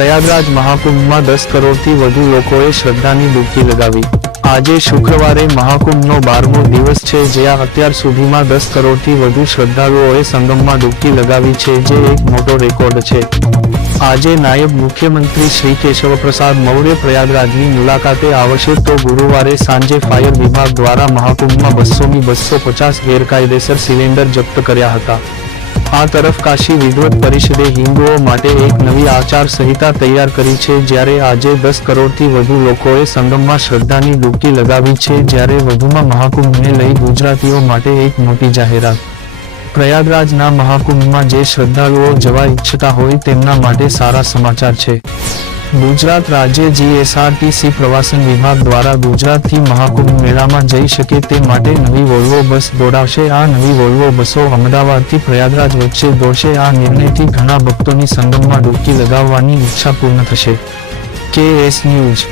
પ્રયાગરાજ મહાકુંભમાં 10 કરોડથી વધુ લોકોએ શ્રદ્ધાની ડૂબકી લગાવી। આજે શુક્રવારે મહાકુંભનો 12મો દિવસ છે, જ્યાં અત્યાર સુધીમાં 10 કરોડથી વધુ શ્રદ્ધાળુઓએ સંગમમાં ડૂબકી લગાવી છે, જે એક મોટો રેકોર્ડ છે। આજે નાયબ મુખ્યમંત્રી શ્રી કેશવપ્રસાદ મૌર્ય પ્રયાગરાજની મુલાકાતે આવશે, તો ગુરુવારે સાંજે ફાયર વિભાગ દ્વારા મહાકુંભમાં 200ની 250 ગેરકાયદેસર સિલિન્ડર જપ્ત કર્યા હતા। આ તરફ કાશી વિદ્વત પરિષદે હિન્દુઓ માટે એક નવી આચાર સંહિતા તૈયાર કરી છે, જ્યારે આજે 10 કરોડથી વધુ લોકોએ સંગમમાં શ્રદ્ધાની ડૂબકી લગાવી છે। જ્યારે વધુમાં મહાકુંભને લઈ ગુજરાતીઓ માટે એક મોટી જાહેરાત। પ્રયાગરાજના મહાકુંભમાં જે શ્રદ્ધાળુઓ જવા ઈચ્છતા હોય તેમના માટે સારા સમાચાર છે। ગુજરાત રાજ્ય જીએસઆરટીસી પ્રવાસન વિભાગ દ્વારા ગુજરાતથી મહાકુંભ મેળામાં જઈ શકે તે માટે નવી વોલ્વો બસ દોડાવશે। આ નવી વોલ્વો બસો અમદાવાદથી પ્રયાગરાજ વચ્ચે દોડશે। આ નિર્ણયથી ઘણા ભક્તોની સંગમમાં ડૂબકી લગાવવાની ઈચ્છા પૂર્ણ થશે। KS news.